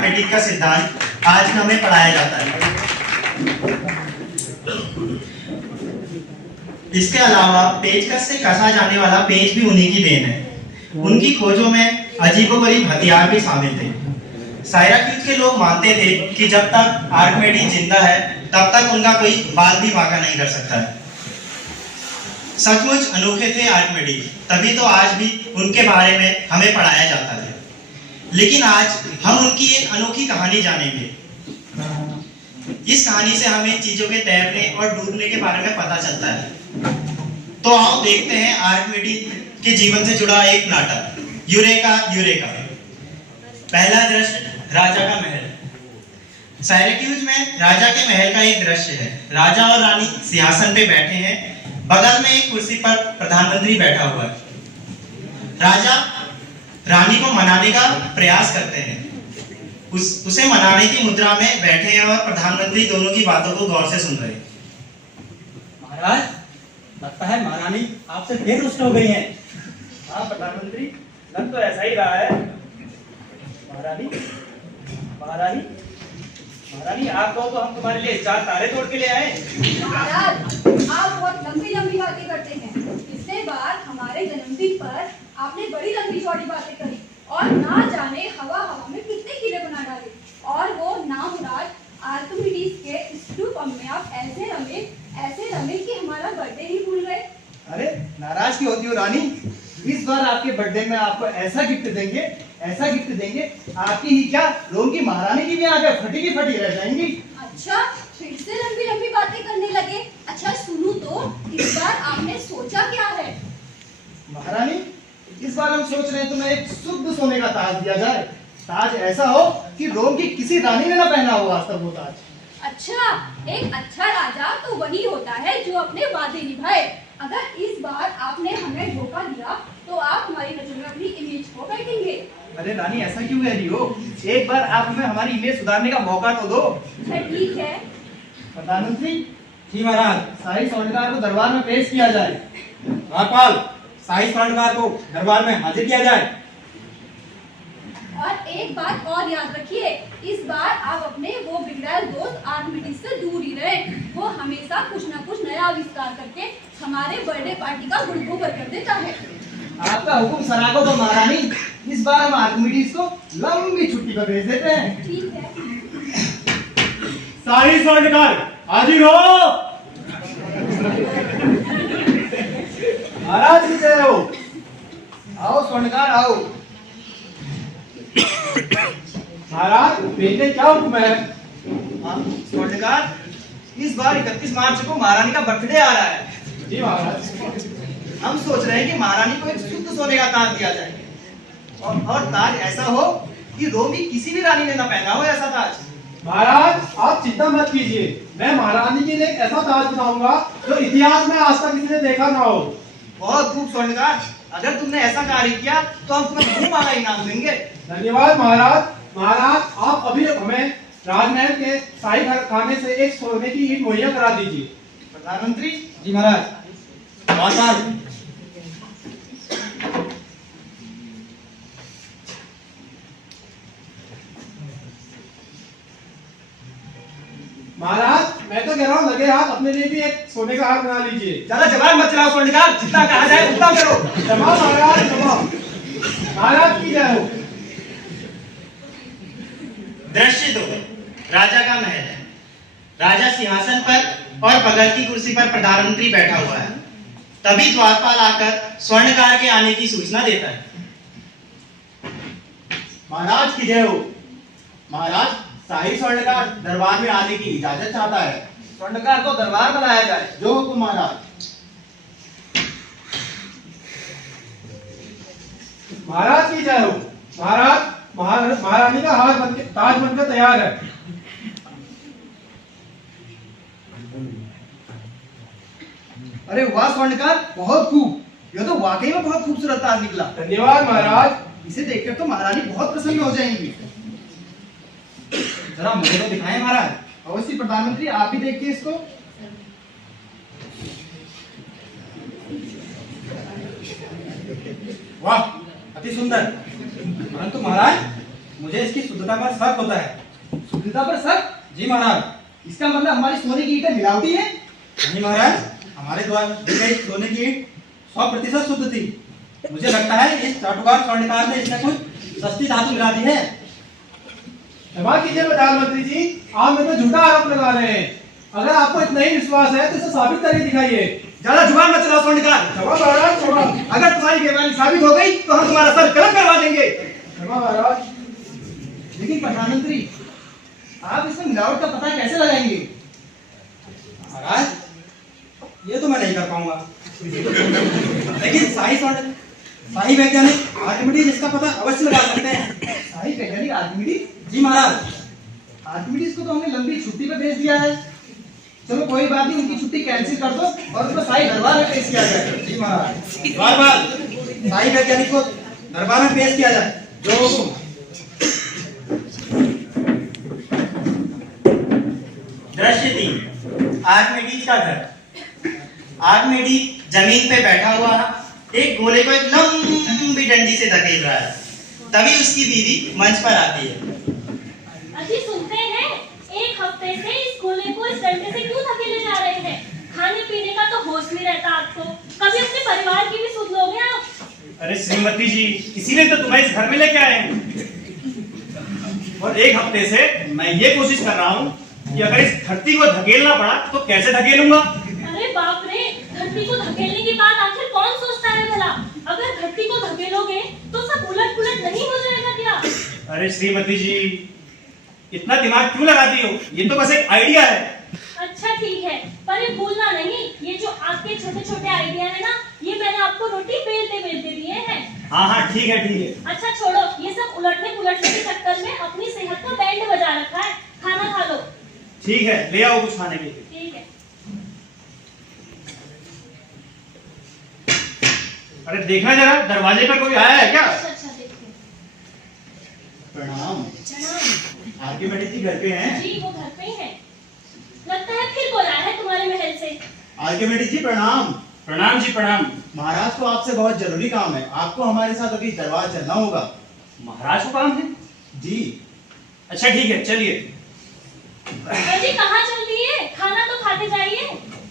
आर्किमेडीज का सिद्धांत आज हमें पढ़ाया जाता है। इसके अलावा पेचकस से कसा जाने वाला पेच भी उन्हीं की देन है। उनकी खोजों में अजीबोगरीब हथियार भी शामिल थे। साइराक्यूज के लोग मानते थे कि जब तक आर्किमेडीज जिंदा है तब तक उनका कोई बाल भी बांका नहीं कर सकता है। सचमुच अनोखे थे आर्किमेडीज, तभी तो आज भी उनके बारे में हमें पढ़ाया जाता है। लेकिन आज हम उनकी एक अनोखी कहानी जानेंगे। इस कहानी से हमें चीजों के तैरने और डूबने के बारे में पता चलता है। तो आओ देखते हैं आर्किमेडीज के जीवन से जुड़ा एक नाटक, यूरेका यूरेका। पहला दृश्य, राजा का महल। साइराक्यूज में राजा के महल का एक दृश्य है। राजा और रानी सिंहासन पे बैठे हैं, बगल में एक कुर्सी पर प्रधानमंत्री बैठा हुआ है। राजा रानी को मनाने का प्रयास करते हैं। उसे मनाने की मुद्रा में बैठे हैं और प्रधानमंत्री दोनों की बातों को गौर से सुन रहे हैं। महाराज, लगता है महारानी आपसे फिर रुष्ट हो गई हैं। हाँ प्रधानमंत्री, लग तो ऐसा ही रहा है। महारानी, महारानी, महारानी, आप कहो तो हम तुम्हारे लिए 4 तारे तोड़ के ले आए। महाराज, आप बहुत लंबी लंबी बातें करते हैं। पिछले बार हमारे जन्मदिन पर आपने बड़ी लंबी चौड़ी बातें करी और ना जाने हवा हवा में कितने कीड़े बना डाले। और वो नामुराद आर्किमिडीज के स्तूप में आप ऐसे रमे कि हमारा बर्थडे ही भूल गए। अरे नाराज क्यों होती हो रानी? इस बार आपके बर्थडे में आपको ऐसा गिफ्ट देंगे, ऐसा गिफ्ट देंगे, आपकी ही क्या रोम की महारानी की भी आंखें फटी की फटी रह जाएंगी। अच्छा, फिर से लंबी लंबी बातें करने लगे। अच्छा सुनो तो, इस बार आपने सोचा क्या है? महारानी, इस बार हम सोच रहे हैं तुम्हें एक शुद्ध सोने का ताज दिया जाए। ताज ऐसा हो कि रोम की किसी रानी ने ना पहना हो आज तक वो ताज। अच्छा, एक अच्छा राजा तो वही होता है जो अपने वादे निभाए। अगर इस बार आपने हमें धोखा दिया तो आप हमारी नजर में अपनी इमेज को बैठेंगे। अरे रानी, ऐसा क्यों कह रही हो? एक बार आप हमें हमारी इमेज सुधारने का मौका तो दो। अच्छा ठीक है। प्रधानमंत्री जी महाराज। शाही स्वर्णकार को दरबार में पेश किया जाए। राजपाल, शाही स्वर्णकार को दरबार में हाजिर किया जाए। और एक बात और याद रखिए, इस बार आप अपने वो बिगड़ैल दोस्त आर्किमिडीज से दूर ही रहें। वो हमेशा कुछ न कुछ नया आविष्कार करके हमारे बर्थडे पार्टी का गुड़गोबर कर देता है। आपका हुक्म सराखों को महारानी। इस बार हम आर्किमिडीज को लंबी छुट्टी पर भेज देते हैं। ठीक है। शाही स्वर्णकार हाजिर हो। महाराज जी जय हो। आओ स्वर्णकार आओ। महाराज, भेजने क्या हुक्म है? हाँ स्वर्णकार, इस बार 31 मार्च को महारानी का बर्थडे आ रहा है। जी महाराज। हम सोच रहे हैं कि महारानी को एक शुद्ध सोने का ताज दिया जाए और ताज ऐसा हो कि रोम की किसी भी रानी ने ना पहना हो ऐसा ताज। महाराज, आप चिंता मत कीजिए, मैं महारानी के लिए एक ऐसा ताज बनाऊंगा जो इतिहास में आज तक किसी ने देखा ना हो। बहुत खूब स्वर्णकार, अगर तुमने ऐसा कार्य किया तो हम तुम्हें खूब वाला इनाम देंगे। धन्यवाद महाराज। महाराज, आप अभी हमें राजमहल के शाही खाने से एक सोने की ईंट मुहैया करा दीजिए। प्रधानमंत्री जी महाराज। राजपाल, महाराज, मैं तो कह रहा हूँ लगे हाथ अपने लिए भी एक सोने का हार बना लीजिए। ज्यादा जवाब मत चलाओ स्वर्णकार, जितना कहा जाए उतना करो। क्षमा महाराज, क्षमा। महाराज की जय हो। दृश्य 2, राजा का महल। राजा सिंहासन पर और बगल की कुर्सी पर प्रधानमंत्री बैठा हुआ है। तभी द्वारपाल आकर स्वर्णकार के आने की सूचना देता है। महाराज की जय हो। महाराज, शाही स्वर्णकार दरबार में आने की इजाजत चाहता है। स्वर्णकार को दरबार बुलाया जाए। जो हुकुम महाराज। महाराज की जय हो। महाराज, महारानी का हार बनके ताज बनकर तैयार है। अरे वाह स्वर्णकार, बहुत खूब। यह तो वाकई में बहुत खूबसूरत ताज निकला। धन्यवाद महाराज। इसे देखकर तो महारानी बहुत प्रसन्न हो जाएंगी। जरा मुझे तो दिखाएं महाराज। अवश्य प्रधानमंत्री, आप भी देखिए इसको। वाह, अति सुंदर। परंतु महाराज, मुझे इसकी शुद्धता पर शक होता है। शुद्धता पर शक? जी महाराज। इसका मतलब हमारी सोने की ईंटें मिलावटी है? नहीं महाराज, हमारे द्वारा दी गई सोने की ईंट 100% शुद्ध थी। मुझे लगता है इस चाटुकार स्वर्णकार ने इसमें कुछ सस्ती धातु मिला दी है। क्षमा कीजिए प्रधानमंत्री जी, आप मेरे पे झूठा आरोप लगा रहे हैं। अगर आपको इतना ही विश्वास है तो इसे साबित करके दिखाइए। ज्यादा जुबान मत चलाओ स्वर्णकार। क्षमा महाराज, क्षमा। अगर तुम्हारी बेईमानी साबित हो गई तो हम तुम्हारा सर कलम करवा देंगे। क्षमा महाराज। लेकिन प्रधानमंत्री, आप इसमें मिलावट का पता कैसे लगाएंगे? महाराज, ये तो मैं नहीं कर पाऊंगा। लेकिन शाही वैज्ञानिक आर्किमिडीज इसका पता अवश्य लगा सकते हैं। शाही वैज्ञानिक आर्किमिडीज? जी महाराज। आर्किमिडीज को तो हमने लंबी छुट्टी पे भेज दिया है। चलो कोई बात नहीं, उनकी छुट्टी कैंसिल कर दो और उनको शाही दरबार में पेश किया जाए। जी महाराज। बार शाही वैज्ञानिक को दरबार में पेश किया जाए। जो हुकुम। दृश्य 3, आर्किमिडीज का घर। आर्किमिडीज जमीन पे बैठा हुआ एक गोले को एक लंबी डंडी से धकेल रहा है। तभी उसकी बीवी मंच पर आती है। अजी सुनते हैं, एक हफ्ते से इस गोले को इस डंडे से क्यों धकेले जा रहे हैं? खाने पीने का तो होश नहीं रहता आपको। कभी अपने परिवार की भी सुन लोगे आप? अरे श्रीमती जी, इसीलिए तो तुम्हें इस घर में लेके आए हैं। और एक हफ्ते से मैं ये कोशिश कर रहा हूँ कि अगर इस धरती को धकेलना पड़ा तो कैसे धकेलूंगा। अरे बाप रे, धरती को धकेलने की बात आखिर कौन सोचता है भला? अगर धरती को धकेलोगे तो सब उलट पुलट नहीं हो जाएगा क्या? अरे श्रीमती जी, इतना दिमाग क्यों लगाती हो? ये तो बस एक आइडिया है। अच्छा ठीक है, पर ये भूलना नहीं, ये जो आपके छोटे छोटे आइडिया है ना, ये मैंने आपको रोटी बेलते बेलते दिए हैं। हाँ हाँ ठीक है ठीक है। अच्छा छोड़ो, ये सब उलटने पुलटने के चक्कर में अपनी सेहत का बैंड बजा रखा है। खाना खा लो। ठीक है, ले आओ कुछ खाने के लिए। ठीक है। अरे देखना जरा, दरवाजे पर कोई आया है क्या? अच्छा देखते हैं। प्रणाम। जनाब। आर्किमिडीज जी घर पे हैं? जी वो घर पे ही है। लगता है फिर कोई आया है तुम्हारे महल से। आर्किमिडीज जी प्रणाम। प्रणाम जी प्रणाम। महाराज को आपसे बहुत जरूरी काम है। आपको हमारे साथ अभी दरबार चलना होगा। महाराज को काम है? जी। अच्छा ठीक है, चलिए। अजी कहाँ चल रही है? खाना तो खाते जाइए।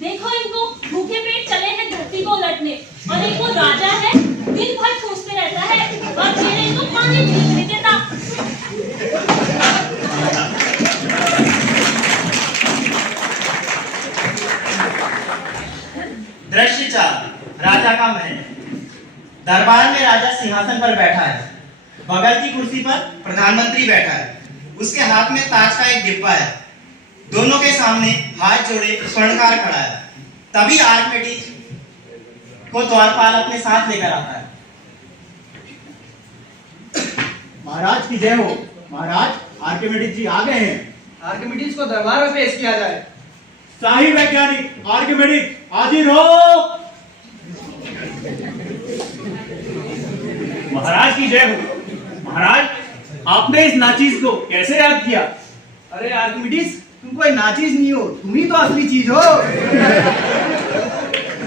देखो इनको भूखे पेट चले हैं धरती को उलटने, और एक वो राजा है दिन भर ठूसते रहता है और मेरे इनको पानी भी नहीं देता। दृश्य 4, राजा का महल। दरबार में राजा सिंहासन पर बैठा है। बगल की कुर्सी पर प्रधानमंत्री बैठा है। उसके हाथ में ताज का एक डिब्बा है। दोनों के सामने हाथ जोड़े स्वर्णकार खड़ा है। तभी आर्किमिडीज को द्वारपाल अपने साथ लेकर आता है। महाराज की जय हो। महाराज, आर्किमिडीज जी आ गए हैं। आर्किमिडीज को दरबार में पेश किया जाए। शाही वैज्ञानिक आर्किमिडीज हाजिर हो। महाराज की जय हो। महाराज, आपने इस नाचीज को कैसे याद किया? अरे आर्किमिडीज, तुम कोई नाचीज नहीं हो, तुम ही तो असली चीज हो।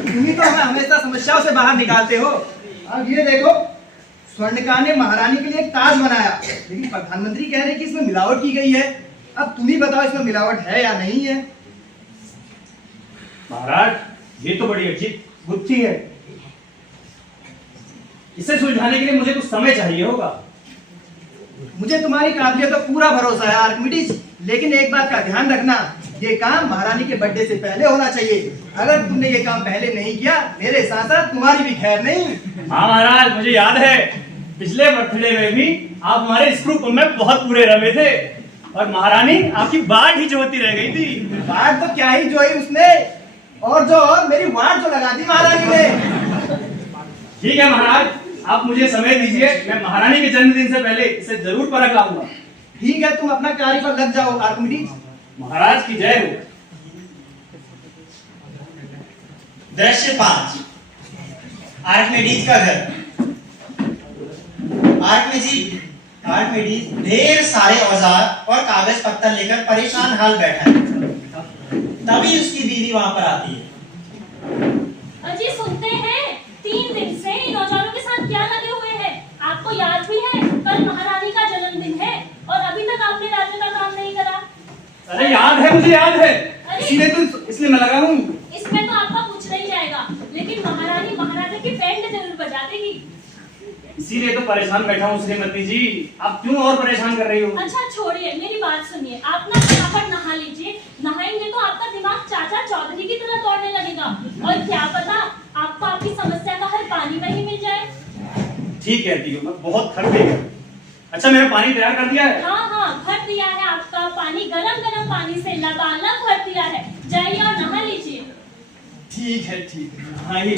तुम ही तो हमें हमेशा समस्याओं से बाहर निकालते हो। अब ये देखो, स्वर्णकार ने महारानी के लिए एक ताज बनाया, लेकिन प्रधानमंत्री कह रहे हैं कि इसमें मिलावट की गई है। अब तुम ही बताओ इसमें मिलावट है या नहीं है। महाराज, ये तो बड़ी अच्छी गुत्थी है। इसे सुलझाने के लिए मुझे कुछ समय चाहिए होगा। मुझे तुम्हारी काबिलियत पर पूरा भरोसा है आर्किमिडीज, लेकिन एक बात का ध्यान रखना, ये काम महारानी के बर्थडे से पहले होना चाहिए। अगर तुमने ये काम पहले नहीं किया, मेरे साथ साथ तुम्हारी भी खैर नहीं। हाँ महाराज, मुझे याद है पिछले बर्थडे में भी आप हमारे स्क्रू पुल में बहुत पूरे रमे थे और महारानी आपकी बाट ही जोती रह गई थी। बाट तो क्या ही जोई उसने, और जो और मेरी वाट जो लगा दी महारानी ने। ठीक है महाराज, आप मुझे समय दीजिए, मैं महारानी के जन्मदिन से पहले इसे जरूर परख लाऊंगा। ठीक है, तुम अपना कार्य पर लग जाओ आर्किमिडीज। महाराज की जय हो। दृश्य 5, आर्किमिडीज का घर। आर्किमिडीज ढेर सारे औजार और कागज पत्तर लेकर परेशान हाल बैठा है। तभी उसकी बीवी वहां पर आती है। अजी सुनते हैं, 3 दिन से इन औजारों के साथ क्या लगे हुए हैं? आपको याद भी है कल महारानी का जन्मदिन है। मुझे याद है, अरे! इसलिए मैं लगा हूँ। इसमें तो आपका पूछना ही जाएगा, लेकिन महारानी महाराजा की बैंड जरूर बजा देगी। इसीलिए तो परेशान बैठा हूँ श्रीमती जी। आप क्यों और परेशान कर रही हो? अच्छा छोड़िए, मेरी बात सुनिए। आप ना फटाफट नहा लीजिए। नहाएंगे तो आपका दिमाग चाचा चौधरी की तरह दौड़ने लगेगा, और क्या पता आपको आपकी समस्या का हल पानी में ही मिल जाए। ठीक कहती हो, मैं बहुत थक गई हूँ। अच्छा, मैंने पानी तैयार कर दिया है? हाँ, भर दिया है। आपका पानी गरम गरम पानी से लबालब भर दिया है। जाइए और नहा लीजिए। ठीक है, नहाइए।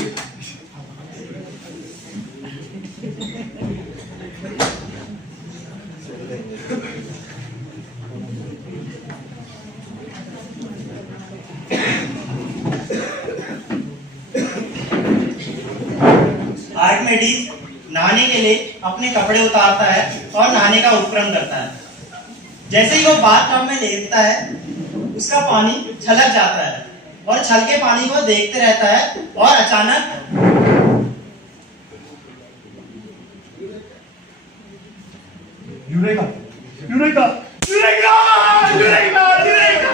आर्किमिडीज नहाने के लिए अपने कपड़े उतारता है और नहाने का उपक्रम करता है। जैसे ही वो बाथटब में लेटता है, उसका पानी छलक जाता है और छलके पानी को देखते रहता है, और अचानक eureka eureka eureka eureka eureka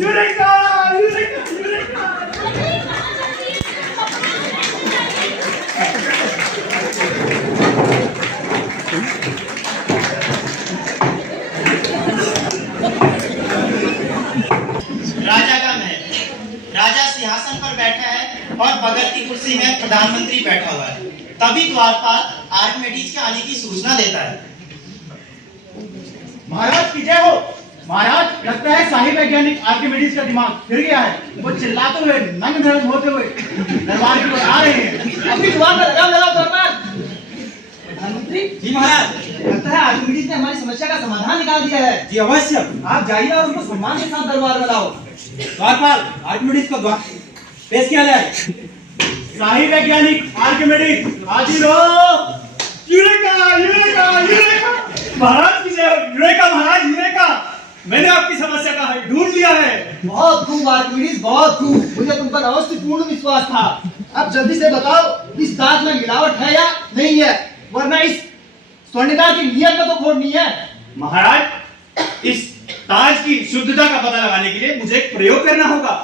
eureka eureka eureka. अरे, कहाँ जाती है? राजा का महल। राजा सिंहासन पर बैठा है और बगल की कुर्सी में प्रधानमंत्री बैठा हुआ है। तभी द्वारपाल आर्किमिडीज के आने की सूचना देता है। महाराज की जय हो। महाराज, लगता है शाही वैज्ञानिक आर्किमिडीज का दिमाग फिर गया है। वो चिल्लाते हुए, नंग धड़क होते हुए दरबार की ओर आ रहे हैं। अपनी जुबान पर लगाम लगाओ दरबार। प्रधानमंत्री जी महाराज। लगता है आर्किमिडीज ने हमारी समस्या का समाधान निकाल दिया है। जी अवश्य। आप जाइए और उनको सम्मान के साथ दरबार में लाओ। द्वारपाल, आर्किमिडीज को पेश किया जाए। शाही वैज्ञानिक आर्किमिडीज हाजिर हो। Eureka eureka eureka. महाराज की जय हो। यूरेका महाराज, यूरेका। मैंने आपकी समस्या का हल ढूंढ लिया है। बहुत खूब आर्किमिडीज, बहुत खूब। मुझे तुम पर अवश्य पूर्ण विश्वास था। अब जल्दी से बताओ, इस ताज में मिलावट है या नहीं है, वरना इस स्वर्णकार की नियत में तो खोट नहीं है। महाराज, इस ताज की शुद्धता का पता लगाने के लिए मुझे एक प्रयोग करना होगा।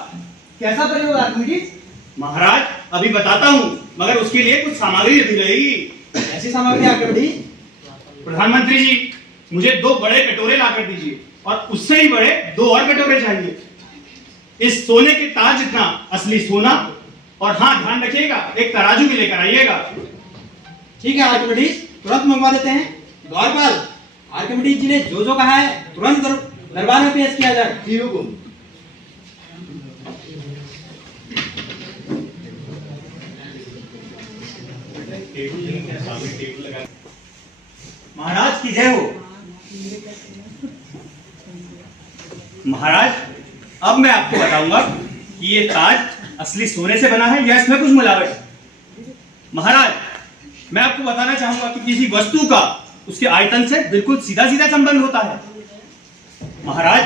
कैसा प्रयोग आर्किमिडीज? महाराज, अभी बताता हूँ, मगर उसके लिए कुछ सामग्री भी लगेगी। ऐसी सामग्री आर्किमिडीज? प्रधानमंत्री जी, मुझे 2 बड़े कटोरे लाकर दीजिए, और उससे ही बड़े 2 और कटोरे चाहिए। इस सोने के ताज जितना असली सोना, और हाँ, ध्यान रखिएगा, एक तराजू भी लेकर आइएगा। ठीक है आर्किमिडीज, तुरंत मंगवा देते हैं। द्वारपाल, आर्किमिडीज जी ने जो जो कहा है तुरंत दरबार में पेश किया जाए। जी हुकुम। महाराज की जय हो। महाराज, अब मैं आपको बताऊंगा कि ये ताज असली सोने से बना है या इसमें कुछ मिलावट है। महाराज, मैं आपको बताना चाहूंगा कि किसी वस्तु का उसके आयतन से बिल्कुल सीधा सीधा संबंध होता है। महाराज,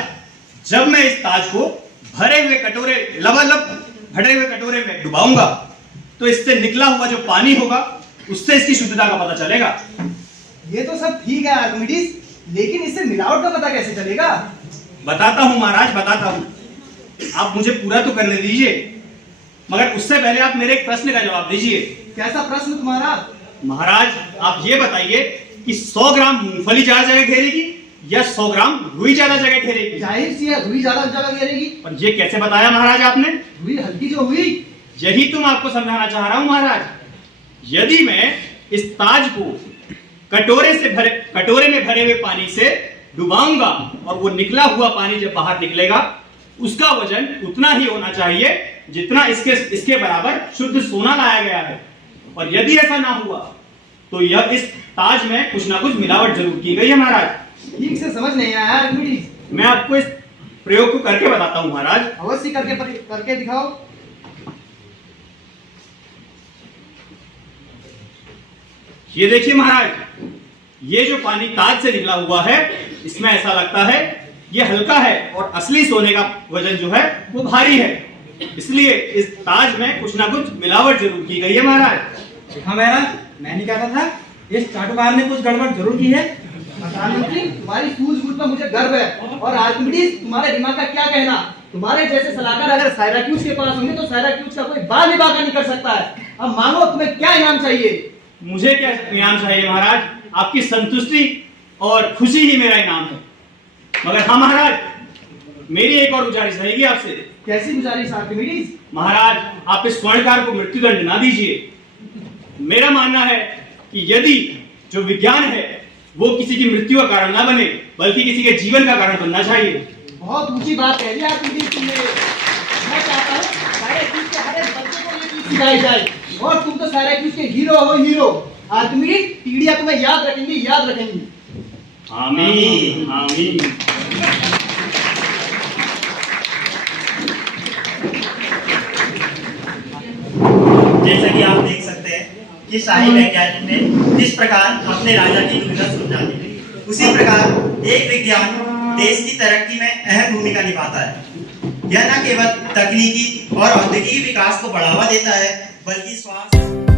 जब मैं इस ताज को भरे हुए कटोरे, लबालब भरे हुए कटोरे में डुबाऊंगा, तो इससे निकला हुआ जो पानी होगा, उससे इसकी शुद्धता का पता चलेगा। ये तो सब ठीक है आर्किमिडीज, लेकिन इससे मिलावट का पता कैसे चलेगा? बताता हूं महाराज, बताता हूं। आप मुझे पूरा तो करने दीजिए, मगर उससे पहले आप मेरे एक प्रश्न का जवाब दीजिए। कैसा प्रश्न तुम्हारा? महाराज, आप ये बताइए कि 100 ग्राम मूंगफली ज्यादा जगह घेरेगी या 100 ग्राम रुई ज्यादा जगह घेरेगी? जाहिर सी है, रुई ज्यादा जगह घेरेगी। और ये कैसे बताया महाराज आपने? रुई हल्की जो हुई। यही तो मैं आपको समझाना चाह रहा हूं महाराज। यदि मैं इस ताज को कटोरे में भरे हुए पानी से डुबाऊंगा, और वो निकला हुआ पानी जब बाहर निकलेगा, उसका वजन उतना ही होना चाहिए जितना इसके बराबर शुद्ध सोना लाया गया है। और यदि ऐसा ना हुआ, तो यह इस ताज में कुछ ना कुछ मिलावट जरूर की गई है महाराज। ठीक से समझ नहीं आया आर्किमिडीज। मैं आपको इस प्रयोग को करके बताता हूं महाराज। अवश्य करके दिखाओ। ये देखिए महाराज, ये जो पानी ताज से निकला हुआ है, इसमें ऐसा लगता है ये हल्का है, और असली सोने का वजन जो है वो भारी है। इसलिए इस ताज में कुछ ना कुछ मिलावट जरूर की गई है महाराज। हाँ महाराज, मैं नहीं कहता था, इस चाटुकार ने कुछ गड़बड़ जरूर की है। प्रधानमंत्री, तुम्हारी सूझबूझ पर मुझे गर्व है। और आर्किमिडीज, तुम्हारे दिमाग का क्या कहना? तुम्हारे जैसे सलाहकार अगर साइराक्यूज के पास होंगे तो साइराक्यूज का कोई बाल भी बाका नहीं कर सकता है। अब मांगो, तुम्हें क्या इनाम चाहिए? मुझे क्या इनाम चाहिए महाराज? आपकी संतुष्टि और खुशी ही मेरा इनाम है। मगर हाँ महाराज, मेरी एक और गुजारिश रहेगी आपसे। कैसी गुजारिश आर्किमिडीज? महाराज, आप इस स्वर्णकार को मृत्युदंड ना दीजिए। मेरा मानना है कि यदि जो विज्ञान है वो किसी की मृत्यु का कारण ना बने, बल्कि किसी के जीवन का कारण बनना चाहिए। बहुत ऊंची बात कह दी आर्किमिडीज तुमने। मैं चाहता हूँ साइराक्यूज के हर एक बच्चे को ये चीज सिखाई जाए। और तुम तो साइराक्यूज के हीरो हो, हीरो। आर्किमिडीज, पीढ़ियां तुम्हें याद रखेंगी, याद रखेंगी। आमीन आमीन। जैसा कि आप देख सकते हैं कि शाही वैज्ञानिक ने जिस प्रकार अपने राजा की दुविधा सुलझा दी, उसी प्रकार एक विज्ञान देश की तरक्की में अहम भूमिका निभाता है। यह न केवल तकनीकी और औद्योगिक विकास को बढ़ावा देता है, बल्कि स्वास्थ्य